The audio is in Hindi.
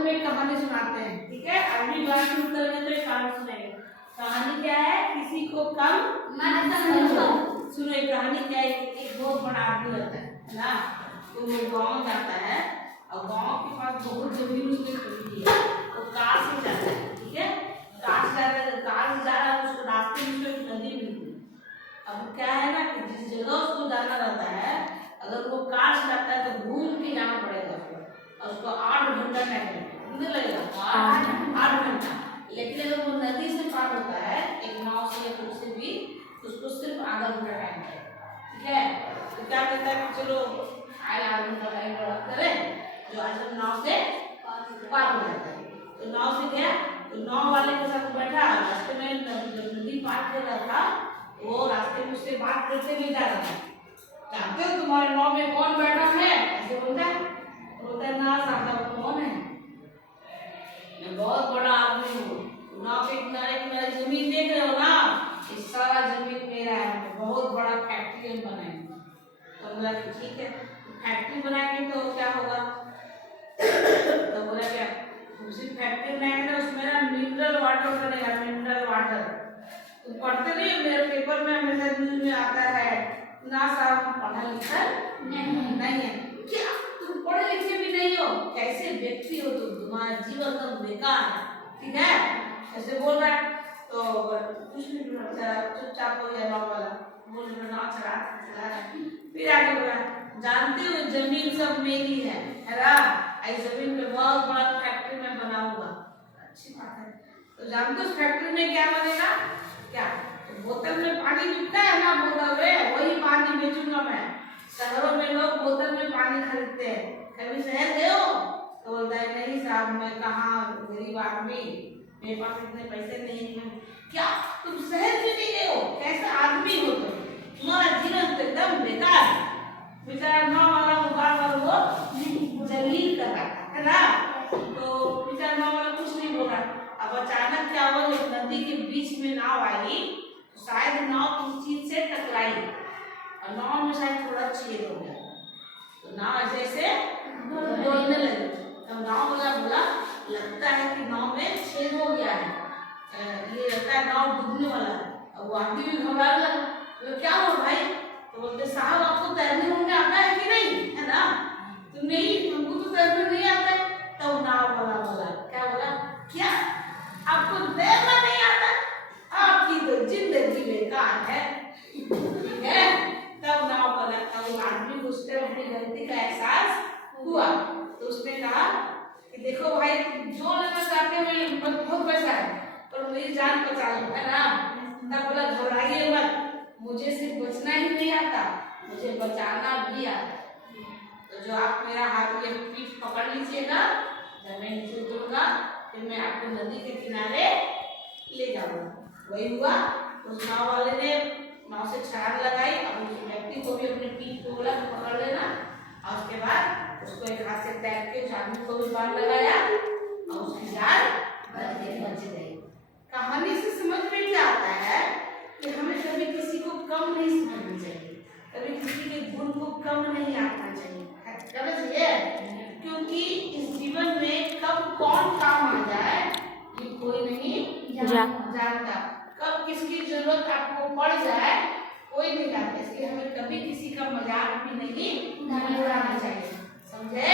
बोतल में कहानी सुनाते हैं, ठीक है। अगली बार शुरू करेंगे तो एक कहानी सुनेंगे। कहानी क्या है, किसी को कम मत समझो। सुनो, एक कहानी क्या है, एक बहुत बड़ा आदमी रहता है ना, तो वो गाँव जाता है और गाँव के पास बहुत जमीन उसने खरीदी है, वो कार से जाता है, ठीक है। कार से जा रहा है, उसको रास्ते में एक नदी मिलती है। अब क्या है ना कि जिस जगह उसको जाना रहता है, अगर वो कार से जाता है तो घूम के जाना पड़ेगा उसको, और उसको 8 घंटा टाइम लगेगा, 8 घंटा। लेकिन अगर वो नदी से पार होता है एक नाव से या पुल से भी, उसको सिर्फ आधा घंटा टाइम लगेगा, ठीक है। तो क्या कहता है कि चलो आए 8 घंटा टाइम करें, जो आज हम नाव से पार हो जाता है। तो नाव से गया, तो नाव वाले के साथ बैठा, रास्ते में जब नदी पार कर रहा था, वो रास्ते में उससे बात करते हुए जा रहा था। जानते हो तुम्हारे नाव में कौन बैठा है, ऐसे बोलता है। बोलता है ना साहब, कौन है, मैं बहुत बड़ा आदमी हूँ, नाव के किनारे किनारे जमीन देख रहे हो ना, ये सारा जमीन मेरा है, बहुत बड़ा फैक्ट्री हम बनाएंगे। तो बोला ठीक है, फैक्ट्री बनाएंगे तो क्या होगा, तो बोला क्या, उसी फैक्ट्री बनाएंगे उसमें ना मिनरल वाटर बनेगा, मिनरल वाटर। तुम पढ़ते नहीं हो, मेरे पेपर में हमेशा न्यूज में आता है ना साहब पढ़ा लिखा नहीं है। क्या तुम पढ़े लिखे भी नहीं हो, कैसे व्यक्ति हो तुम, तुम्हारा जीवन तो बेकार है, ठीक है, ऐसे बोल रहा है। तो कुछ नहीं, चुपचाप हो गया नाव वाला, बोल रहा नाव चला रहा है। फिर आगे बोला, जानते हो जमीन सब मेरी है ना, इस जमीन पे बहुत बड़ा फैक्ट्री में बनाऊंगा। अच्छी बात है, तो जानते हो उस फैक्ट्री में क्या बनेगा, क्या तो बोतल में पानी बिकता है ना, बोतल में वही पानी बेचूंगा मैं। शहरों में लोग बोतल में पानी खरीदते हैं, कभी शहर गए हो, तो बोलता है नहीं साहब मैं कहाँ, गरीब आदमी, मेरे पास इतने पैसे नहीं हैं। क्या तुम शहर में नहीं गए हो, कैसा आदमी हो तुम, तुम्हारा जीवन तो एकदम बेकार है। बेचारा नाव वाला बार वो जलील कर रहा था, है ना, तो बेचारा नाव वाला कुछ नहीं बोला। अब अचानक क्या हुआ, जब नदी के बीच में नाव आई, तो शायद नाव किसी चीज से टकराई और नाव में शायद थोड़ा छेद हो गया, तो नाव जैसे डोलने लगी। तो नाव वाला बोला लगता है कि नाव में छेद हो गया है, ये लगता है नाव डूबने वाला है। अब वो आदमी भी घबराने लगा, तो क्या हो भाई, तो बोलते साहब आपको तैरने उड़ने आता है कि नहीं, है ना, तो नहीं हमको तो तैरने नहीं आता है। तो नाव वाला बोला, क्या बोला, क्या आपको तैरना नहीं आता, आपकी तो जिंदगी बेकार है, ठीक है। तब नाव वाला, तब आदमी को उससे अपनी गलती का एहसास हुआ, तो उसने कहा कि देखो भाई जो लेना चाहते हैं बहुत पैसा है, पर मेरी जान बचा लो, है ना। तब बोला घबराइए मत, मुझे सिर्फ बचना ही नहीं आता, मुझे बचाना भी आता। तो जो आप मेरा हाथ ये पीठ पकड़ लीजिएगा, जब मैं नीचे उतरूंगा फिर मैं आपको नदी के किनारे ले जाऊंगा। वही हुआ, उस नाव वाले ने नाव से छलांग लगाई, अब उस व्यक्ति को भी अपने पीठ को बोला पकड़ लेना, और उसके बाद उसको एक हाथ से तैर के उस आदमी को भी बांध लगाया और उसकी जान बच गई। कहानी से समझ में क्या आता है कि हमें कभी किसी को कम नहीं समझना चाहिए, कभी किसी के गुण को कम नहीं आंकना चाहिए, करना चाहिए, क्योंकि इस जीवन में कब कौन काम आ जाए ये कोई नहीं जानता, कब किसकी जरूरत आपको पड़ जाए कोई नहीं जानता। इसलिए हमें कभी किसी का मजाक भी नहीं उड़ाना चाहिए, समझे।